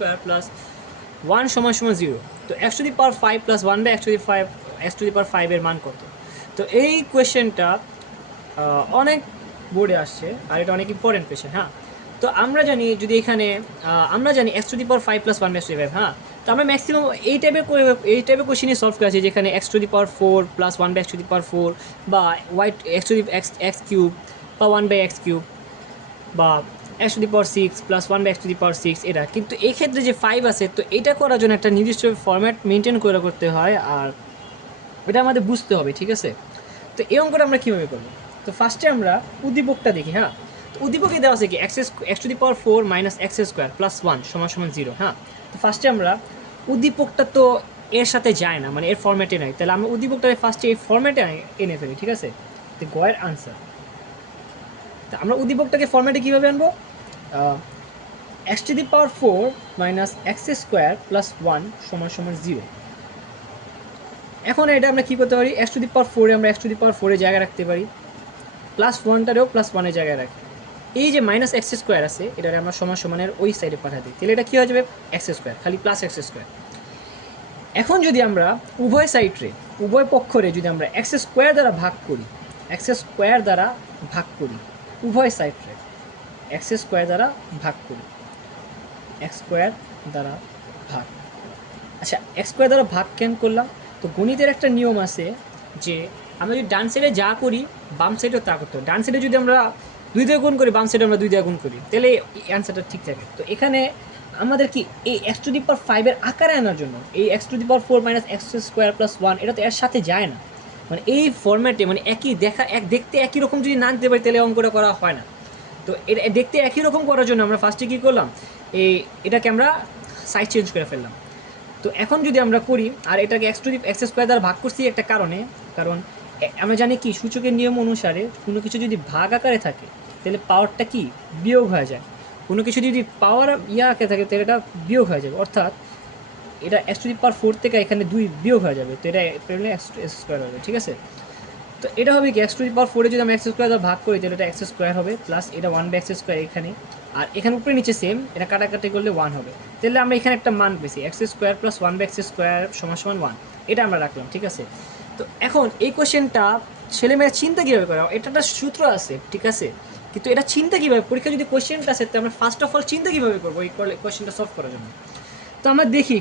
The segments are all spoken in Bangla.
স্কোয়ার প্লাস 1 সমান সমান 0। তো x to the power 5 plus 1 by x to the power 5 এর মান কত? তো এই কোয়েশ্চেনটা অনেক বোর্ডে আসছে আর এটা অনেক ইম্পর্টেন্ট কোয়েশ্চেন। হ্যাঁ, তো আমরা জানি যদি এখানে আমরা জানি x to the power 5 plus 1 by x to the 5। হ্যাঁ, তো আমরা ম্যাক্সিমাম এই টাইপের কোয়েশ্চেনই সলভ করে আছি, যেখানে x to the power 4 plus 1 by x to the power 4 বা x to the x cube বা 1 বাই x কিউব বা x to the power 6 plus 1 by x to the power 6 এটা। কিন্তু এই ক্ষেত্রে যে 5 আছে, তো এটা করার জন্য একটা নির্দিষ্ট ফরম্যাট মেনটেন করে করতে হয়, আর এটা আমাদের বুঝতে হবে। ঠিক আছে, তো এই অঙ্কটা আমরা কীভাবে করবো? তো ফার্স্টে আমরা উদ্দীপকটা দেখি। হ্যাঁ, তো উদ্দীপকে দেওয়া আছে কি x to the power 4 minus x square plus 1 সমান সমান 0। হ্যাঁ, তো ফার্স্টে আমরা উদ্দীপকটা তো এর সাথে যায় না, মানে এর ফর্ম্যাটে নাই, তাহলে আমরা উদ্দীপকটা ফার্স্টে এই ফর্ম্যাটে এনে ফেলি। ঠিক আছে, তো গয়ের আনসার। তো আমরা উদ্দীপকটাকে ফর্ম্যাটে কীভাবে আনবো? x to the power 4 minus x square plus 1 সমান সমান 0। এখন এটা আমরা কী করতে পারি? x টু দি পাওয়ার 4 আমরা x টু দি পাওয়ার 4 এর জায়গায় রাখতে পারি, প্লাস 1টারেও প্লাস 1 এর জায়গায় রাখি। এই যে মাইনাস এক্স স্কোয়ার আছে, এটাকে আমরা সমান সমানের ওই সাইডে পাঠা দিই, তাহলে এটা কী হয়ে যাবে? এক্স স্কোয়ার, খালি প্লাস এক্স স্কোয়ার। এখন যদি আমরা উভয় সাইডে উভয় পক্ষরে যদি আমরা এক্স স্কোয়ার দ্বারা ভাগ করি, এক্স স্কোয়ার দ্বারা ভাগ করি উভয় সাইডে এক্স স্কোয়ার দ্বারা ভাগ করি, এক্স স্কোয়ার দ্বারা ভাগ। আচ্ছা, এক্স স্কোয়ার দ্বারা ভাগ কেন করলাম? তো গণিতের একটা নিয়ম আছে যে আমরা যদি ডান সাইডে যা করি বাম সাইডেও তা করতে হবে। ডান সাইডে যদি আমরা 2 দিয়ে গুণ করি, বাম সাইডে আমরা 2 দিয়ে গুণ করি, তাহলে অ্যান্সারটা ঠিক থাকে। তো এখানে আমাদের কি এই এক্স টু দি পাওয়ার 5 এর আকারে আনার জন্য এই x to the power 4 minus x square plus 1 এটা তো এর সাথে যায় না, মানে এই ফরম্যাটে মানে একই দেখতে একই রকম যদি না দিতে পারি তাহলে অঙ্কটা করা হয় না। তো এটা দেখতে একই রকম করার জন্য আমরা ফার্স্টে কী করলাম, এটাকে আমরা সাইজ চেঞ্জ করে ফেললাম। তো এখন যদি আমরা করি আর এটাকে এক্স স্কোয়ার দ্বারা ভাগ করছি একটা কারণে, কারণ আমরা জানি কি সূচকের নিয়ম অনুসারে কোনো কিছু যদি ভাগ আকারে থাকে তাহলে পাওয়ারটা কি বিয়োগ হয়ে যায়, কোনো কিছু যদি পাওয়ার আকারে থাকে তাহলে এটা বিয়োগ হয়ে যাবে, অর্থাৎ এটা এক্স টু দি পাওয়ার 4 থেকে এখানে 2 বিয়োগ হয়ে যাবে, তো এটা এক্স স্কোয়ার হবে। ঠিক আছে, তো এটা হবে কি এক্স টু দি পাওয়ার 4 যদি আমরা এক্স স্কোয়ার দ্বারা ভাগ করি তাহলে এটা এক্স স্কোয়ার হবে, প্লাস এটা 1 বাই এক্স স্কোয়ার এখানে, আর এখানে উপরে নিচে সেম, এটা কাটাকাটি করলে 1 হবে। তাহলে আমরা এখানে একটা মান পেয়েছি x square plus 1 by x square সমান সমান 1, এটা আমরা রাখলাম। ঠিক আছে, তো এখন এই কোশ্চেনটা ছেলেমেয়েরা চিন্তা কীভাবে করে, এটা একটা সূত্র আছে। ঠিক আছে, কিন্তু এটা চিন্তা কীভাবে, পরীক্ষা যদি কোশ্চেনটা আছে তো আমরা ফার্স্ট অফ অল চিন্তা কীভাবে করবো এই কোশ্চেনটা সলভ করার জন্য? তো আমরা দেখি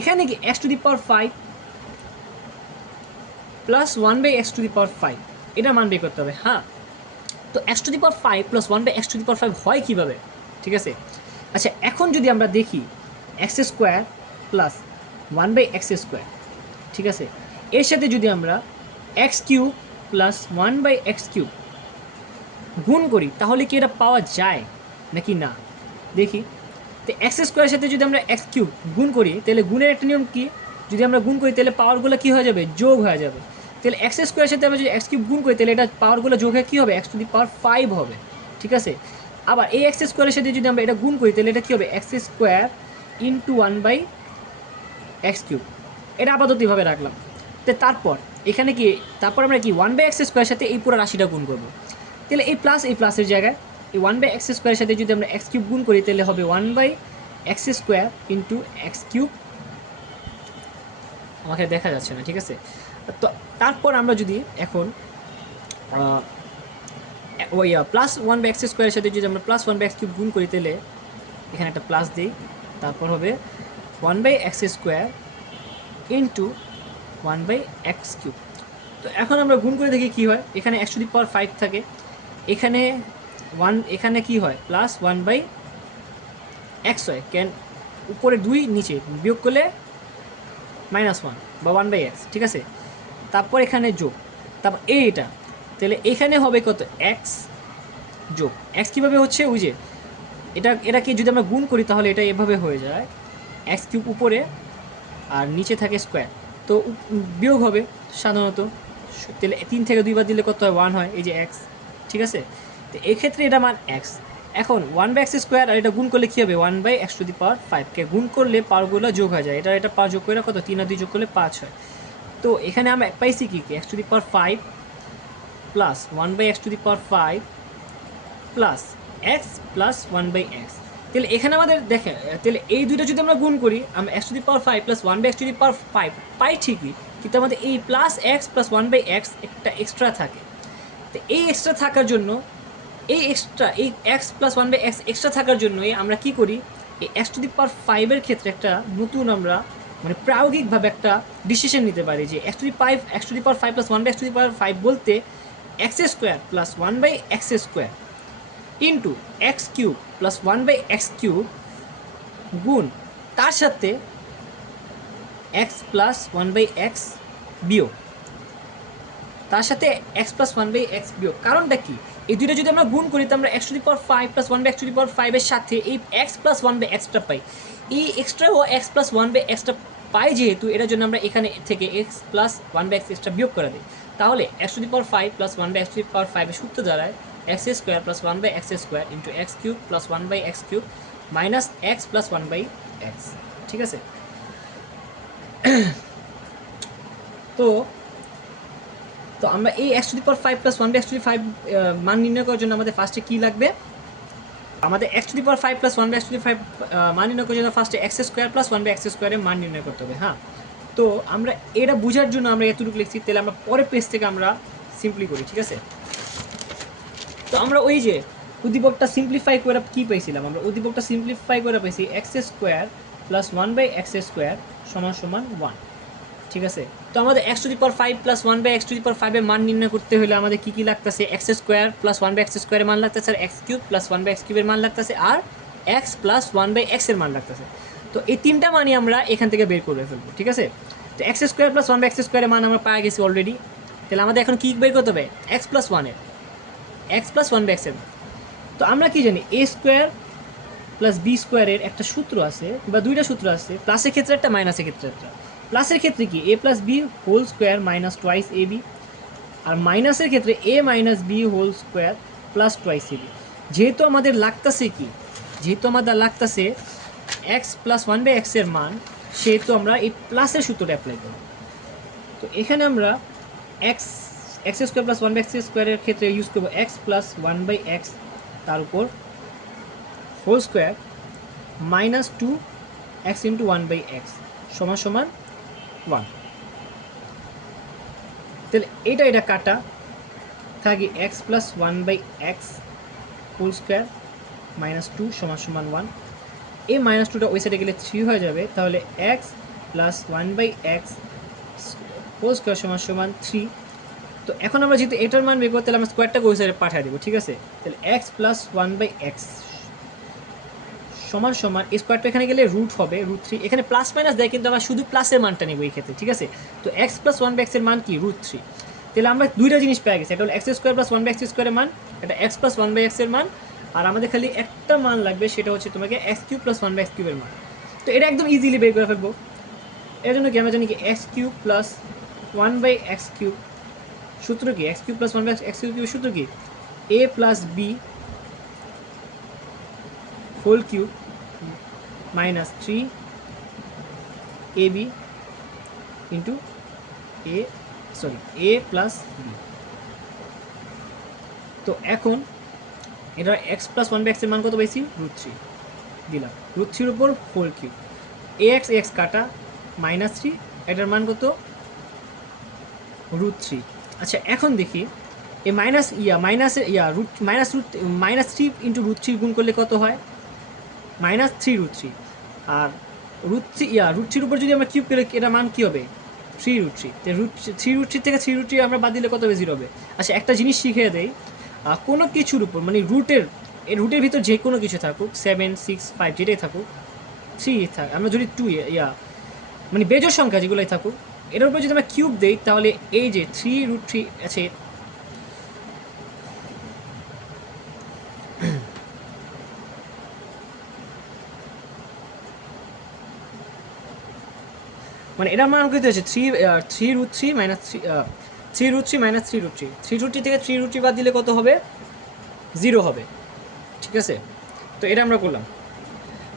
এখানে কি x to the power 5 plus 1 by x to the power 5 এটা মান বের করতে হবে। হ্যাঁ, তো x to the power 5 plus 1 by x to the power 5 হয় কীভাবে? ঠিক আছে, আচ্ছা এখন যদি আমরা দেখি x square plus 1 by x square, ঠিক আছে, এর সাথে যদি আমরা x cube plus 1 by x cube গুণ করি তাহলে কি এটা পাওয়া যায় নাকি না দেখি। তো এক্স স্কোয়ারের সাথে যদি আমরা এক্স কিউব গুণ করি তাহলে গুণের একটা নিয়ম কি, যদি আমরা গুণ করি তাহলে পাওয়ারগুলো কী হয়ে যাবে? যোগ হয়ে যাবে। তাহলে এক্স স্কোয়ারের সাথে আমরা যদি এক্স কিউব গুণ করি তাহলে এটা পাওয়ারগুলো যোগ হয়ে কী হবে? এক্স টু দি পাওয়ার 5 হবে। ঠিক আছে, আবার এই এক্স স্কোয়ারের সাথে যদি আমরা এটা গুণ করি তাহলে এটা কী হবে? X square into 1 by x cube, এটা আপাতত এভাবে রাখলাম। তো তারপর এখানে কি তারপর আমরা কি 1 বাই এক্স স্কোয়ারের সাথে এই পুরো রাশিটা গুণ করবো, তাহলে এই প্লাসের জায়গায় এই 1 বাই এক্স স্কোয়ারের সাথে যদি আমরা এক্স কিউব গুণ করি তাহলে হবে 1 by x square into x cube, আমাকে দেখা যাচ্ছে না। ঠিক আছে, তো তারপর আমরা যদি এখন ওই প্লাস 1 বাই এক্স স্কোয়ারের সাথে যদি আমরা প্লাস 1 বাই এক্স কিউব গুণ করি তাহলে এখানে একটা প্লাস দিই, তারপর হবে 1 by x square into 1 by x cube. তো এখন আমরা গুণ করে দেখি কী হয়, এখানে এক্স টু দি পাওয়ার 5 থাকে, এখানে 1, এখানে কি হয় প্লাস 1 বাই এক্স হয়, কেন উপরে 2 নিচে বিয়োগ করলে -1 বা 1 বাই এক্স। ঠিক আছে, তারপর এখানে যোগ, তারপর এটা, তাহলে এখানে হবে কত? এক্স যোগ এক্স। কীভাবে হচ্ছে? ওই যে এটাকে যদি আমরা গুণ করি তাহলে এটা এভাবে হয়ে যায়, এক্স কিউব উপরে আর নিচে থাকে স্কোয়ার, তো বিয়োগ হবে সাধারণত, তাহলে 3 থেকে 2 বার দিলে কত হয়? 1 হয়, এই যে এক্স। ঠিক আছে, তো এক্ষেত্রে এটা মান এক্স। এখন 1 বাই এক্স স্কোয়ার আর এটা গুণ করলে কী হবে? 1 বাই এক্স টু দি পাওয়ার 5কে গুণ করলে পাওয়ারগুলো যোগ হয়ে যায়, এটা পাওয়ার যোগ করে কত? 3 আর 2 যোগ করলে 5 হয়। তো এখানে আমরা পাইছি কি x to the power 5 plus 1 by x to the power 5 plus x plus 1 by x. তাহলে এখানে আমাদের দেখেন, তাহলে এই দুইটা যদি আমরা গুণ করি, আমরা x to the power 5 plus 1 by x to the power 5 পাই ঠিকই, কিন্তু আমাদের এই plus x plus 1 by x একটা এক্সট্রা থাকে। তো এই এক্সট্রা থাকার জন্য, এই x plus 1 by x extra থাকার জন্যই আমরা কি করি, এই এক্স টু দি পাওয়ার 5-এর ক্ষেত্রে একটা নতুন আমরা মানে প্রায়োগিকভাবে একটা ডিসিশন নিতে পারি যে x to the power 5 plus 1 by x to the power 5 বলতে x square plus 1 by x square into x cube plus 1 by x cube গুণ তার সাথে এক্স প্লাস 1 বাই এক্স বিয়োগ, তার সাথে এক্স প্লাস 1 বাই এক্স বিয়োগ। কারণটা কি, এই দুইটা যদি আমরা গুণ করি তো আমরা x to the power 5 plus 1 by x to the power 5-এর সাথে এই এক্স প্লাস 1 বাই এক্সটা পাই। এই এক্সট্রা ও এক্স প্লাস 1 বাই এক্সটা পাই যেহেতু, এটার জন্য আমরা এখানে থেকে x plus 1 by x extra বিয়োগ করে দিই। তাহলে x to the power 5 plus 1 by x to the power 5-এর সূত্র দ্বারায় x square plus 1 by x square into x cube plus 1 by x cube minus x plus 1 by x. ঠিক আছে, তো তো আমরা এই x to the power 5 plus 1 by x to the 5 মান নির্ণয় করার জন্য আমাদের ফার্স্টে কী লাগবে, আমাদের x to the power 5 plus 1 by x to the 5 মান নির্ণয় করার জন্য ফার্স্টে x square plus 1 by x স্কোয়ারের মান নির্ণয় করতে হবে। হ্যাঁ, তো আমরা এটা বোঝার জন্য আমরা এতটুকু লিখছি, তাহলে আমরা পরের পেজ থেকে আমরা সিম্পলি করি। ঠিক আছে, তো আমরা ওই যে উদ্দীপকটা সিম্পলিফাই করে কী পাইছিলাম, আমরা উদ্দীপকটা সিম্পলিফাই করে পাইছি x square plus 1 by x square সমান সমান 1। ঠিক আছে, তো আমাদের x to the power 5 plus 1 by x to the power 5-এর মান নির্ণয় করতে হলে আমাদের কী কী লাগতেছে, x square plus 1 by x স্কোয়ারের মান লাগতেছে, আর x cube plus 1 by x কিউবের মান লাগতেছে, আর এক্স প্লাস 1 বাই এক্সের মান লাগতেছে। তো এই তিনটা মানই আমরা এখান থেকে বের করে ফেলবো। ঠিক আছে, তো x square plus 1 by x স্কোয়ারের মান আমরা পাই গেছি অলরেডি। তাহলে আমাদের এখন কী বের করতে হবে, এক্স প্লাস 1 বাই এক্সের মান। তো আমরা কি জানি, এ স্কোয়ার প্লাস বি স্কোয়ারের একটা সূত্র আছে বা দুইটা সূত্র আছে, প্লাসের ক্ষেত্রে একটা মাইনাসের ক্ষেত্রে একটা। প্লাসের ক্ষেত্রে কি এ plus B whole square minus twice a b, আর মাইনাসের ক্ষেত্রে a minus b whole square plus twice a b. যেহেতু আমাদের লাগতেছে এক্স প্লাস 1 বাই এক্সের মান, সেহেতু আমরা এই প্লাসের সূত্রটা অ্যাপ্লাই করব। তো এখানে আমরা x square plus 1 by x স্কোয়ারের ক্ষেত্রে ইউজ করবো এক্স প্লাস 1 বাই এক্স তার উপর whole square minus 2 x into 1 by x সমান সমান 1। তাহলে এটা কাটা থাকি x plus 1 by x whole square minus 2 সমান সমান 1। এই মাইনাস 2টা ওই সাইডে গেলে 3 হয়ে যাবে, তাহলে x plus 1 by x whole square সমান সমান 3। তো এখন আমরা যেহেতু এটার মান বের করতে, তাহলে আমরা স্কোয়ারটাকে ওই সাইডে পাঠিয়ে দেবো। ঠিক আছে, তাহলে এক্স প্লাস 1 বাই এক্স সমান সমান এই স্কোয়ারটা এখানে গেলে রুট হবে √3। এখানে প্লাস মাইনাস দেয়, কিন্তু আমরা শুধু প্লাসের মানটা নেব এই ক্ষেত্রে। ঠিক আছে, তো এক্স প্লাস 1 বাই এক্সের মান কি √3। তাহলে আমরা দুইটা জিনিস পেয়ে গেছি, এটা হলো x square plus 1 by x স্কোয়ারের মান, এটা এক্স প্লাস 1 বাই এক্সের মান, আর আমাদের খালি একটা মান লাগবে, সেটা হচ্ছে তোমাকে x cube plus 1 by x কিউবের মান। তো এটা একদম ইজিলি বের করে ফেলবো। এর জন্য কি আমরা জানি কি x cube plus 1 by x cube সূত্র কি, x cube plus 1 by x কিউবের সূত্র কি, এ plus B whole cube minus 3 A B into A plus B. তো এখন এটা এক্স প্লাস 1 বাই এক্সের মান কত পেয়েছি, √3 দিলাম, √3-এর উপর হোল কিউব, এক্স কাটা মাইনাস 3, এটার মান কত √3। আচ্ছা, এখন দেখি এই মাইনাস 3 ইন্টু √3 গুণ করলে কত হয়, মাইনাস 3 আর √3-এর উপর যদি আমরা কিউব করে, এটা মান কী হবে 3 √3 থেকে 3 আমরা বাদ দিলে কত হবে 0 হবে। আচ্ছা, একটা জিনিস শিখিয়ে দেয়, কোনো কিছুর উপর মানে রুটের ভিতর যে কোনো কিছু থাকুক 7, 6, 5 যেটাই থাকুক, 3 থাক, আমরা যদি 2 মানে বেজোড় সংখ্যা যেগুলোই থাকুক, এটার উপর যদি আমরা কিউব দিই, তাহলে এই যে 3 আছে মানে এটার মান কত হচ্ছে 3 মাইনাস 3 থেকে 3 বাদ দিলে কত হবে 0 হবে। ঠিক আছে, তো এটা আমরা করলাম।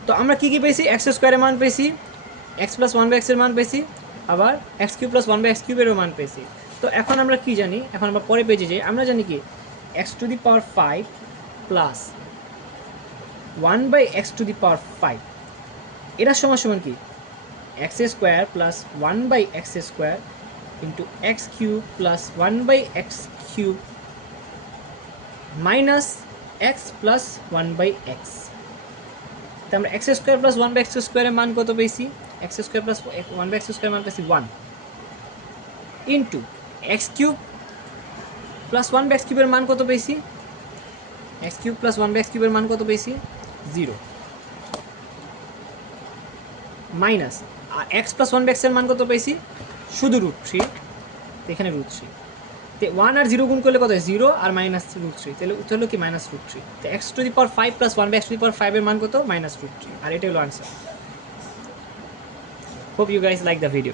তো আমরা কী পেয়েছি, এক্স স্কোয়ারের মান পেয়েছি, এক্স প্লাস 1 বাই এক্সের মান পেয়েছি, আবার x cube plus 1 by x কিউবেরও মান পেয়েছি। তো এখন আমরা কি জানি, এখন আমরা পরে পেজে যাই, আমরা জানি কি x to the power 5 plus 1/x to the power 5 এটা সমান সমান কি x square plus 1/x square into x cube plus 1/x cube minus x plus 1/x। তো আমরা এক্স স্কোয়ার প্লাস 1/x স্কোয়ারের মান কত পেয়েছি x square plus 1/x square মান পেয়েছি 1 into x cube plus 1/x কিউবের মান কত পেয়েছি এক্স কিউব প্লাস 1/x কিউবের মান কত পেয়েছি 0 মাইনাস আর এক্স প্লাস 1/x এর মান কত পেয়েছি শুধু √3 এখানে √3 তো 1 আর 0 গুণ করলে কত হয় 0 আর মাইনাস √3 তাহলে উত্তর হলো কি -√3। তো x to the power 5 plus 1/x to the power 5 এর মান কত -√3 আর এটা হলো answer. Hope you guys like the video.